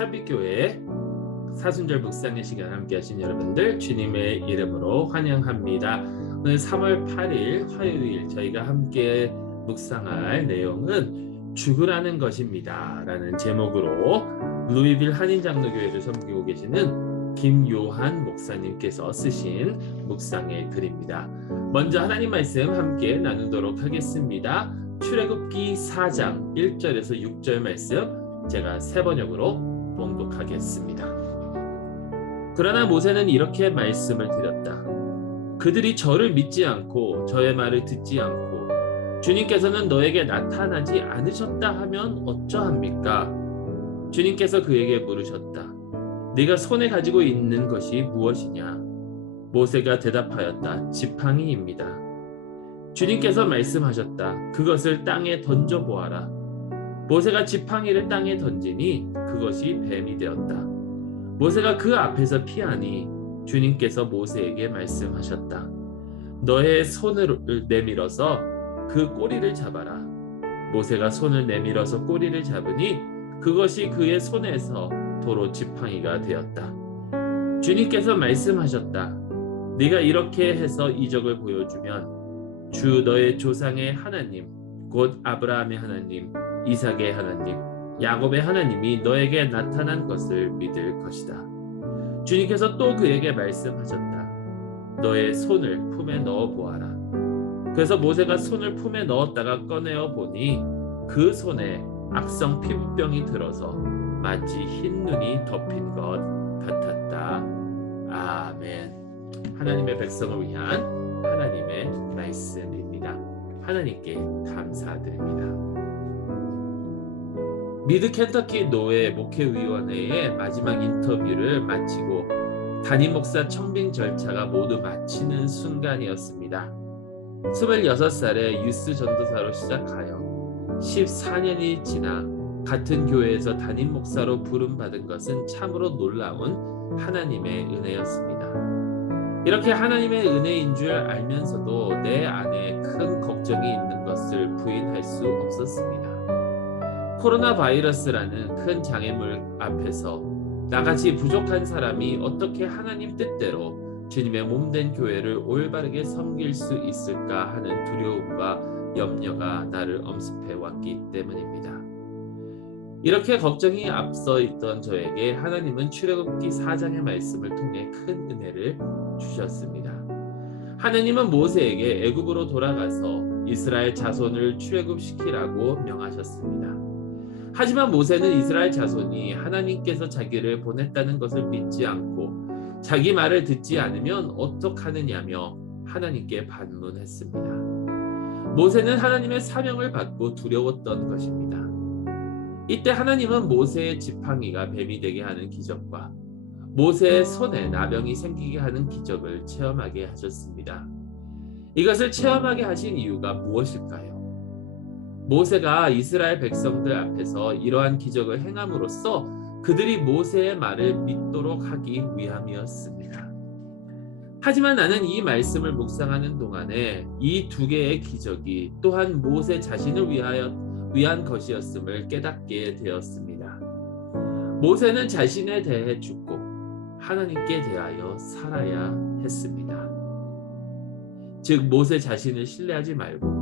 찰빛교회 사순절 묵상의 시간 함께 하신 여러분들 주님의 이름으로 환영합니다. 오늘 3월 8일 화요일 저희가 함께 묵상할 내용은 죽으라는 것입니다 라는 제목으로 루이빌 한인장로교회를 섬기고 계시는 김요한 목사님께서 쓰신 묵상의 글입니다. 먼저 하나님 말씀 함께 나누도록 하겠습니다. 출애굽기 4장 1절에서 6절 말씀 제가 새 번역으로 봉독하겠습니다. 그러나 모세는 이렇게 말씀을 드렸다. 그들이 저를 믿지 않고 저의 말을 듣지 않고 주님께서는 너에게 나타나지 않으셨다 하면 어쩌합니까? 주님께서 그에게 물으셨다. 네가 손에 가지고 있는 것이 무엇이냐? 모세가 대답하였다. 지팡이입니다. 주님께서 말씀하셨다. 그것을 땅에 던져보아라. 모세가 지팡이를 땅에 던지니 그것이 뱀이 되었다. 모세가 그 앞에서 피하니 주님께서 모세에게 말씀하셨다. 너의 손을 내밀어서 그 꼬리를 잡아라. 모세가 손을 내밀어서 꼬리를 잡으니 그것이 그의 손에서 도로 지팡이가 되었다. 주님께서 말씀하셨다. 네가 이렇게 해서 이적을 보여주면 주 너의 조상의 하나님 곧 아브라함의 하나님 이삭의 하나님 야곱의 하나님이 너에게 나타난 것을 믿을 것이다. 주님께서 또 그에게 말씀하셨다. 너의 손을 품에 넣어 보아라. 그래서 모세가 손을 품에 넣었다가 꺼내어 보니 그 손에 악성 피부병이 들어서 마치 흰 눈이 덮인 것 같았다. 아멘. 하나님의 백성을 위한 하나님의 말씀입니다. 하나님께 감사드립니다. 미드 켄터키 노회 목회위원회의 마지막 인터뷰를 마치고 담임 목사 청빙 절차가 모두 마치는 순간이었습니다. 26살에 유스 전도사로 시작하여 14년이 지나 같은 교회에서 담임 목사로 부름받은 것은 참으로 놀라운 하나님의 은혜였습니다. 이렇게 하나님의 은혜인 줄 알면서도 내 안에 큰 걱정이 있는 것을 부인할 수 없었습니다. 코로나 바이러스라는 큰 장애물 앞에서 나같이 부족한 사람이 어떻게 하나님 뜻대로 주님의 몸된 교회를 올바르게 섬길 수 있을까 하는 두려움과 염려가 나를 엄습해 왔기 때문입니다. 이렇게 걱정이 앞서 있던 저에게 하나님은 출애굽기 4장의 말씀을 통해 큰 은혜를 주셨습니다. 하나님은 모세에게 애굽으로 돌아가서 이스라엘 자손을 출애굽시키라고 명하셨습니다. 하지만 모세는 이스라엘 자손이 하나님께서 자기를 보냈다는 것을 믿지 않고 자기 말을 듣지 않으면 어떡하느냐며 하나님께 반문했습니다. 모세는 하나님의 사명을 받고 두려웠던 것입니다. 이때 하나님은 모세의 지팡이가 뱀이 되게 하는 기적과 모세의 손에 나병이 생기게 하는 기적을 체험하게 하셨습니다. 이것을 체험하게 하신 이유가 무엇일까요? 모세가 이스라엘 백성들 앞에서 이러한 기적을 행함으로써 그들이 모세의 말을 믿도록 하기 위함이었습니다. 하지만 나는 이 말씀을 묵상하는 동안에 이 두 개의 기적이 또한 모세 자신을 위한 것이었음을 깨닫게 되었습니다. 모세는 자신에 대해 죽고 하나님께 대하여 살아야 했습니다. 즉 모세 자신을 신뢰하지 말고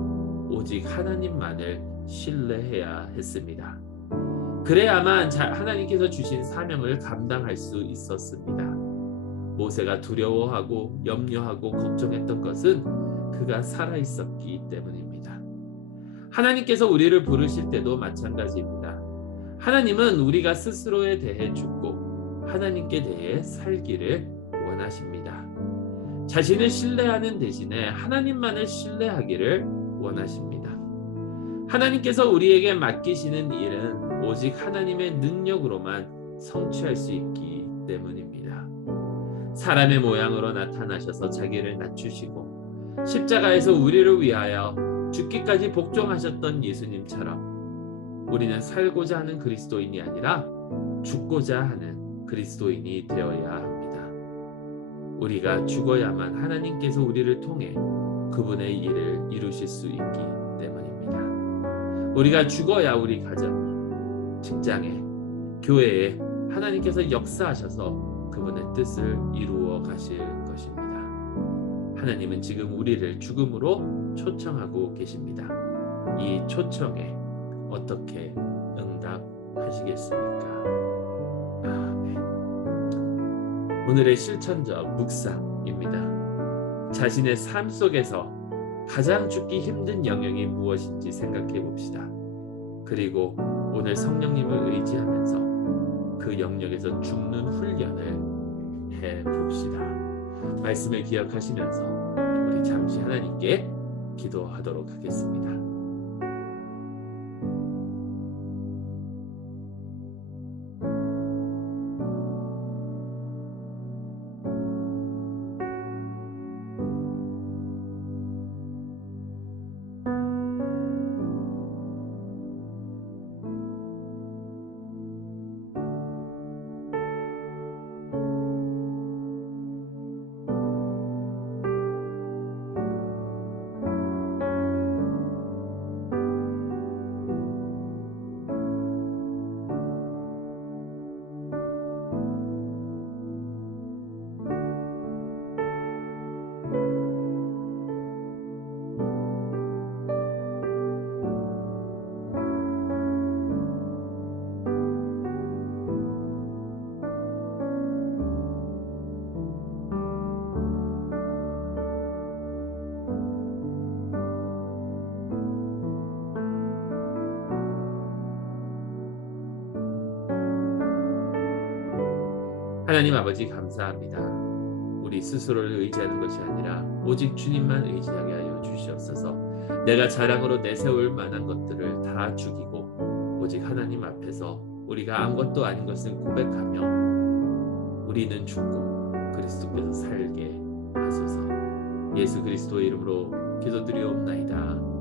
오직 하나님만을 신뢰해야 했습니다. 그래야만 하나님께서 주신 사명을 감당할 수 있었습니다. 모세가 두려워하고 염려하고 걱정했던 것은 그가 살아있었기 때문입니다. 하나님께서 우리를 부르실 때도 마찬가지입니다. 하나님은 우리가 스스로에 대해 죽고 하나님께 대해 살기를 원하십니다. 자신을 신뢰하는 대신에 하나님만을 신뢰하기를 원하십니다. 하나님께서 우리에게 맡기시는 일은 오직 하나님의 능력으로만 성취할 수 있기 때문입니다. 사람의 모양으로 나타나셔서 자기를 낮추시고 십자가에서 우리를 위하여 죽기까지 복종하셨던 예수님처럼 우리는 살고자 하는 그리스도인이 아니라 죽고자 하는 그리스도인이 되어야 합니다. 우리가 죽어야만 하나님께서 우리를 통해 그분의 일을 이루실 수 있기 때문입니다. 우리가 죽어야 우리 가정이, 직장에, 교회에 하나님께서 역사하셔서 그분의 뜻을 이루어 가실 것입니다. 하나님은 지금 우리를 죽음으로 초청하고 계십니다. 이 초청에 어떻게 응답하시겠습니까? 아멘. 오늘의 실천적 묵상입니다. 자신의 삶 속에서 가장 죽기 힘든 영역이 무엇인지 생각해 봅시다. 그리고 오늘 성령님을 의지하면서 그 영역에서 죽는 훈련을 해 봅시다. 말씀을 기억하시면서 우리 잠시 하나님께 기도하도록 하겠습니다. 하나님 아버지 감사합니다. 우리 스스로를 의지하는 것이 아니라 오직 주님만 의지하게 하여 주시옵소서. 내가 자랑으로 내세울 만한 것들을 다 죽이고 오직 하나님 앞에서 우리가 아무것도 아닌 것을 고백하며 우리는 죽고 그리스도께서 살게 하소서. 예수 그리스도의 이름으로 기도드리옵나이다.